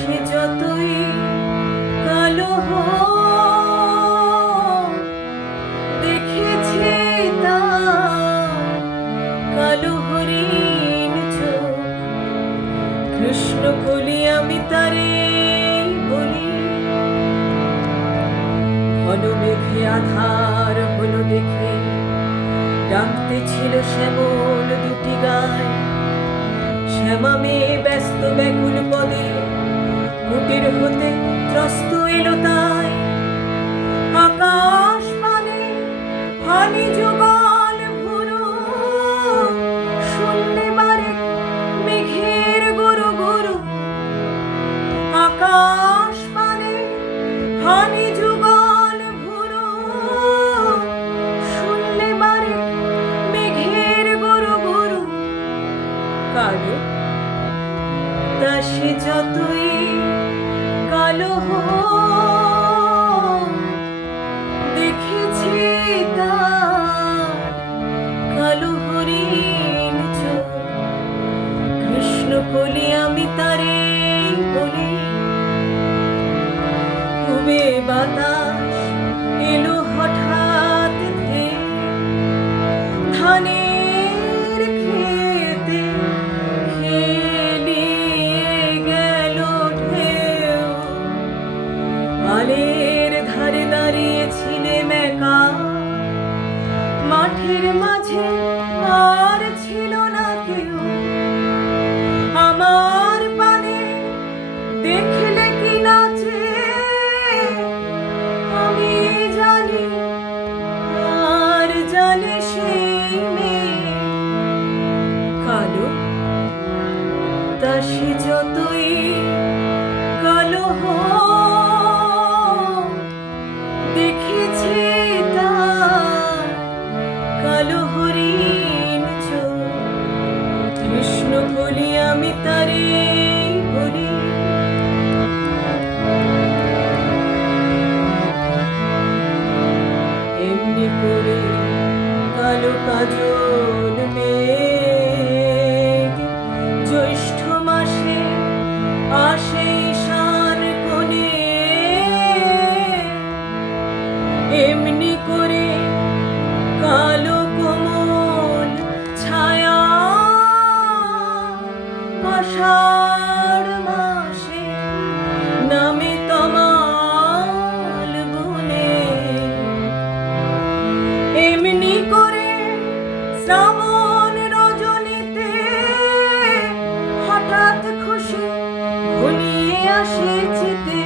সে যতই কালো হোক, দেখেছে তার কালো হরিণ চোখ। কৃষ্ণ কলি আমি তারে বলি, ঘন মেঘে আধার হলো দেখে ডাকতে ছিল শ্যামল দুটি গায়। শ্যামা মেয়ে ব্যস্ত ব্যাকুল পদে কুটির হতে ত্রস্ত এলো তাই। আকাশ পানে হানি যুগল ভুরু, শুনলে বারে মেঘের গুরু গুরু। আকাশ পানে হানি যুগল ভুরু, শুনলে বারে মেঘের গুরু গুরু। কালো তা সে যতই কালো হোক, দেখেছি তার কালো হরিণ চোখ। কৃষ্ণ কলি আমি তারে বলি, খুবে বাতাস এলো হঠাৎ ধেয়ে ধানের খেতে খেলিয়ে গেল ঢেউ। আলের ধারে দাঁড়িয়েছিলেম একা, মাঠের মাঝে আর ছিল না কেউ। আমার পানে দেখলে কি নাচে আমি জানি, আর জানে সেই মেয়ে। কালো তা সে যতই কালো হোক, দেখেছি তার কালো হরিণ চোখ। কৃষ্ণ বলি আমি তারে বলি, এমনি করে কালো কাজল মেঘ জ্যৈষ্ঠ মাসে আসে ঈশান কোণে। এমনি করে কালো কোমল ছায়া আষাঢ় মাসে নামে তমাল বনে। এমনি করে শ্রাবণ রজনীতে হঠাৎ খুশি ঘনিয়ে আসে চিতে।